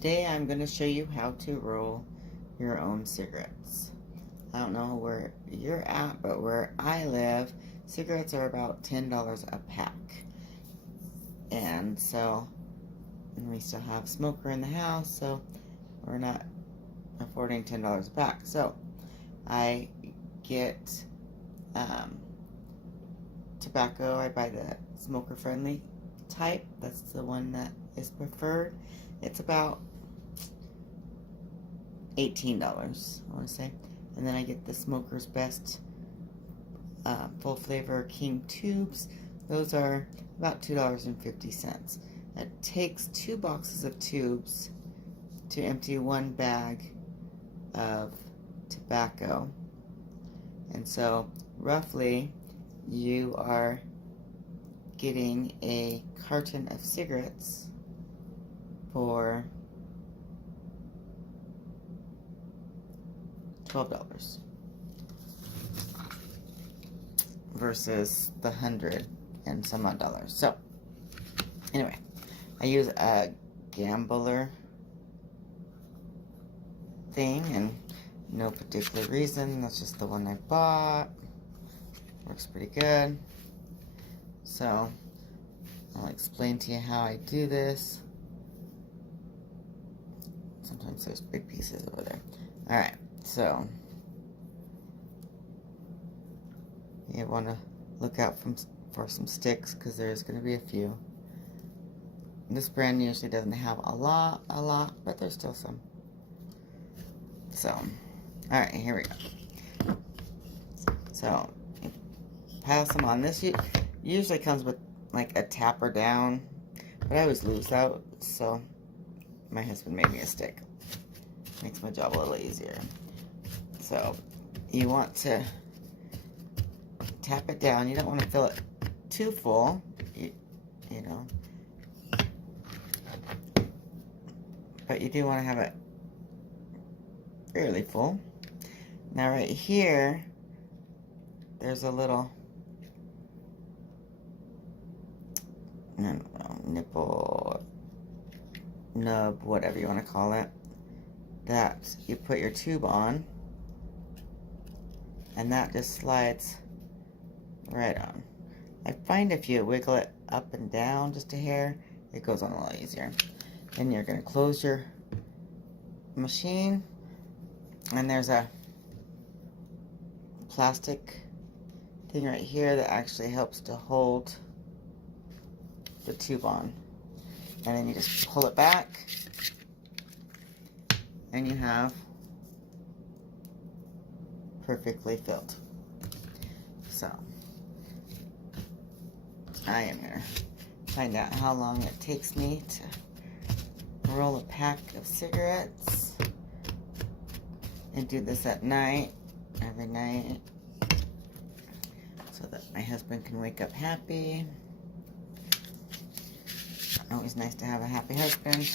Today I'm going to show you how to roll your own cigarettes. I don't know where you're at, but where I live, cigarettes are about $10 a pack. And we still have a smoker in the house, so we're not affording $10 a pack. So I get tobacco. I buy the smoker friendly type. That's the one that is preferred. It's about $18, I want to say. And then I get the Smoker's Best full flavor King tubes. Those are about $2.50. It takes 2 boxes of tubes to empty 1 bag of tobacco. And so roughly you are getting a carton of cigarettes for $12 versus the 100 and some odd dollars. So anyway, I use a gambler thing, and no particular reason, that's just the one I bought. Works pretty good. So I'll explain to you how I do this. Sometimes there's big pieces over there. Alright, so you want to look out for some sticks, because there's going to be a few. This brand usually doesn't have a lot, but there's still some. So, alright, here we go. So, pile some on. This usually comes with like a tapper down, but I always lose out, so my husband made me a stick. Makes my job a little easier. So you want to tap it down. You don't want to fill it too full, you know, but you do want to have it fairly full. Now right here, there's a little nipple, nub, whatever you want to call it, that you put your tube on, and that just slides right on. I find if you wiggle it up and down just a hair, it goes on a little easier. Then you're going to close your machine, and there's a plastic thing right here that actually helps to hold the tube on. And then you just pull it back, and you have perfectly filled. So I am going to find out how long it takes me to roll a pack of cigarettes, and do this at night, every night, so that my husband can wake up happy. Always nice to have a happy husband.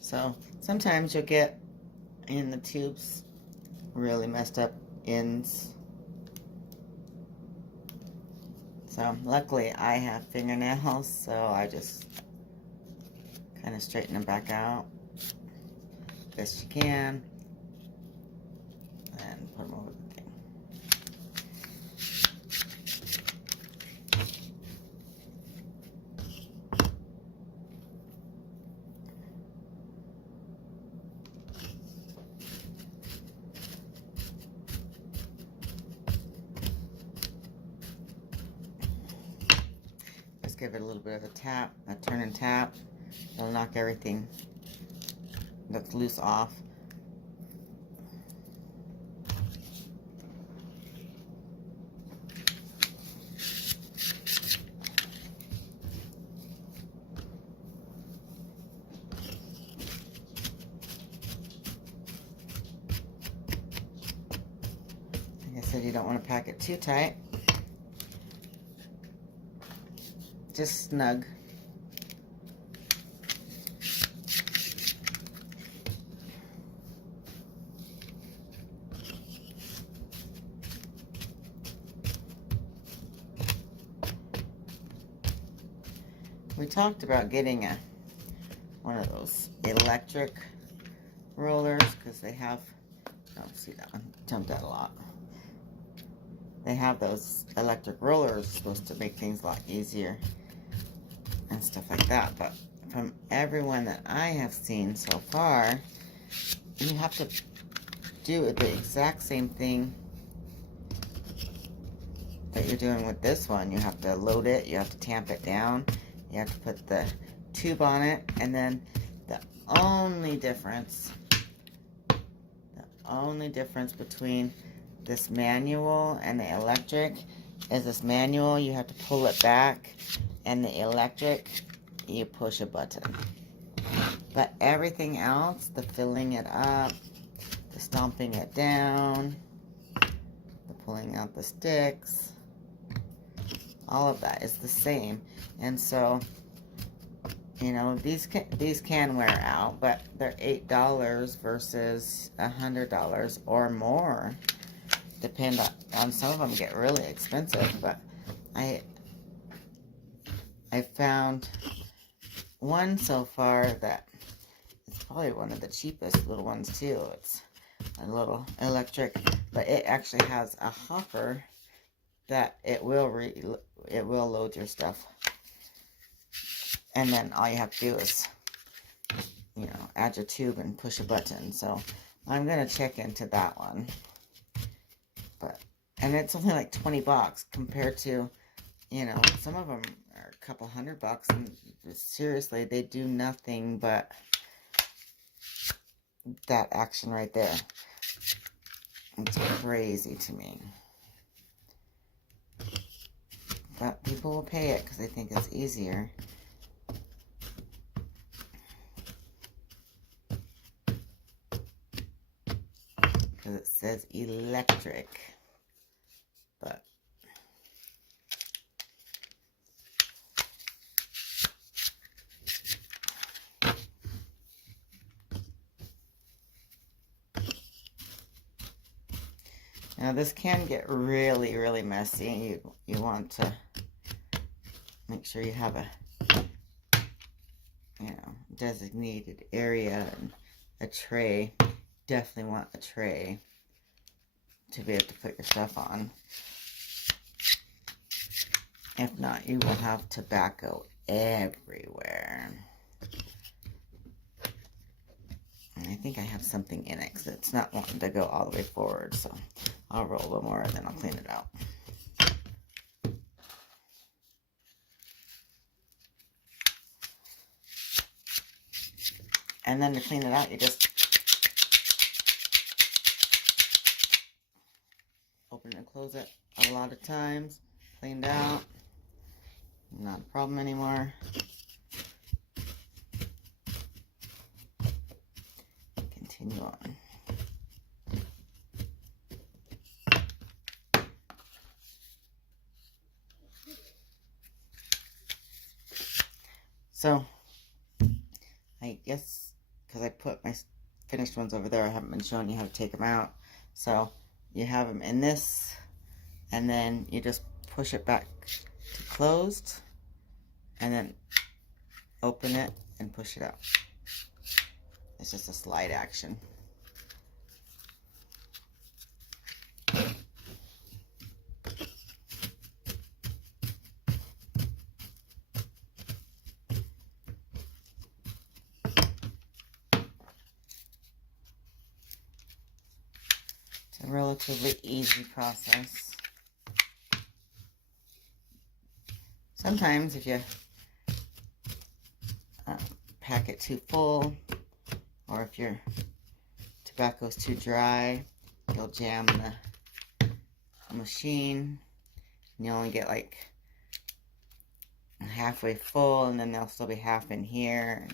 So sometimes you'll get in the tubes really messed up ends. So luckily I have fingernails, so I just kind of straighten them back out best you can, and put them over the thing. Just give it a little bit of a tap, a turn and tap. It'll knock everything that's loose off. Like I said, you don't want to pack it too tight. Just snug. we talked about getting one of those electric rollers, because they have, oh, see that one jumped out a lot. They have those electric rollers supposed to make things a lot easier and stuff like that. But from everyone that I have seen so far, you have to do the exact same thing that you're doing with this one. You have to load it, you have to tamp it down, you have to put the tube on it, and then the only difference between this manual and the electric is this manual, you have to pull it back, and the electric, you push a button. But everything else, the filling it up, the stomping it down, the pulling out the sticks, all of that is the same. And so, you know, these can wear out, but they're $8 versus $100 or more. Depend on, some of them get really expensive, but I found one so far that it's probably one of the cheapest little ones too. It's a little electric, but it actually has a hopper that it will load your stuff, and then all you have to do is, you know, add your tube and push a button. So I'm gonna check into that one. And it's only like 20 bucks compared to, you know, some of them are a couple $100, and seriously, they do nothing but that action right there. It's crazy to me. But people will pay it because they think it's easier. Because it says electric. But now this can get really, really messy. You want to make sure you have a, you know, designated area and a tray. Definitely want a tray to be able to put your stuff on. If not, you will have tobacco everywhere. And I think I have something in it because it's not wanting to go all the way forward. So I'll roll a little more and then I'll clean it out. And then to clean it out, you just open and close it a lot of times. Cleaned out. Not a problem anymore. Continue on. So, I guess because I put my finished ones over there, I haven't been showing you how to take them out. So, you have them in this, and then you just push it back to closed, and then open it and push it out. It's just a slide action. It's a relatively easy process. Sometimes if you pack it too full, or if your tobacco's too dry, you'll jam the machine and you only get like halfway full, and then there'll still be half in here.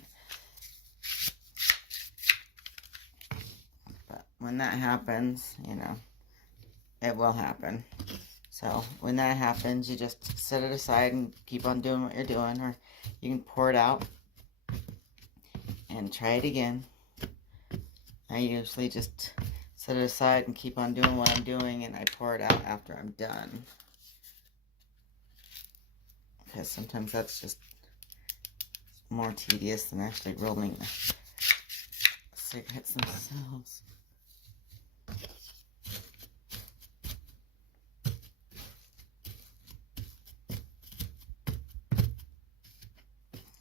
But when that happens, you know, it will happen. So when that happens, you just set it aside and keep on doing what you're doing, or you can pour it out and try it again. I usually just set it aside and keep on doing what I'm doing, and I pour it out after I'm done. Because sometimes that's just more tedious than actually rolling the cigarettes themselves.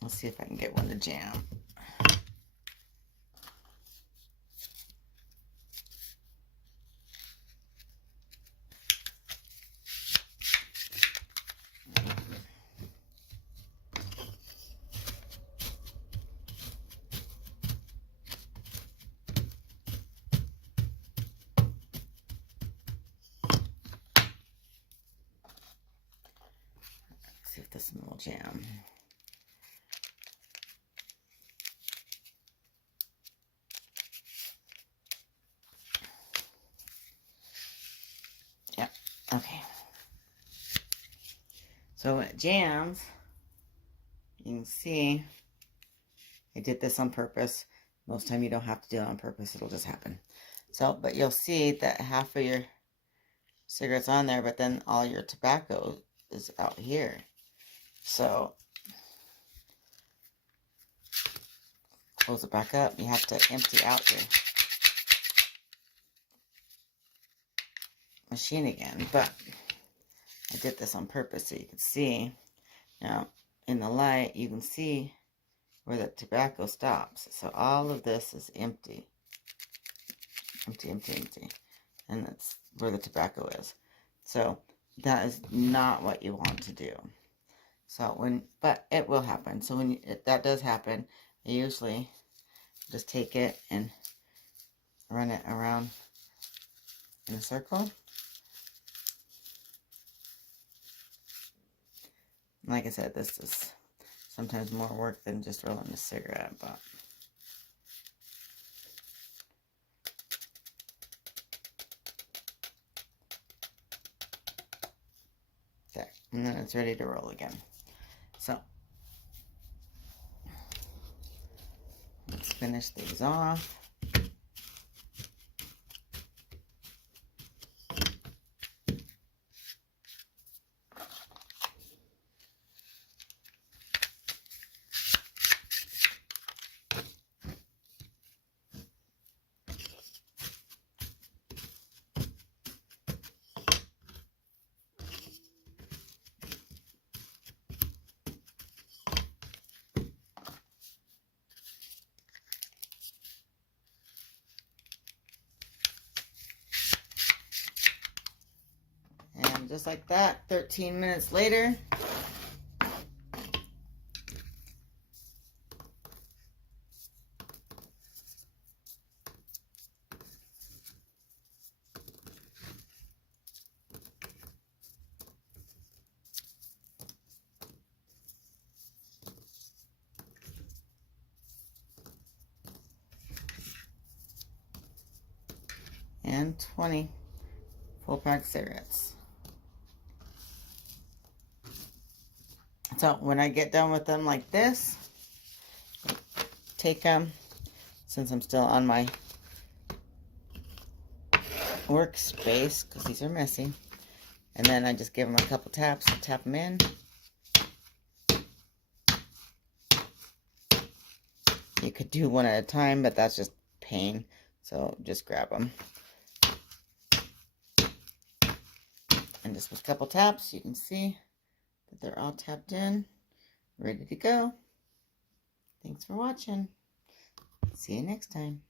Let's see if I can get one to jam. See if this one will jam. Yeah, okay. So when it jams, you can see I did this on purpose. Most time you don't have to do it on purpose. It'll just happen. So, but you'll see that half of your cigarette's on there, but then all your tobacco is out here. So, close it back up. You have to empty out your machine again. But I did this on purpose so you can see. Now, in the light, you can see where the tobacco stops. So all of this is empty. Empty, empty, empty. And that's where the tobacco is. So that is not what you want to do. So but it will happen. So when that does happen, I usually just take it and run it around in a circle. Like I said, this is sometimes more work than just rolling a cigarette, but there. And then it's ready to roll again. So let's finish these off. And just like that, 13 minutes later, and 20 full pack cigarettes. So when I get done with them like this, take them, since I'm still on my workspace, because these are messy, and then I just give them a couple taps, tap them in. You could do one at a time, but that's just pain, so just grab them. And just with a couple taps, you can see that they're all tapped in, ready to go. Thanks for watching. See you next time.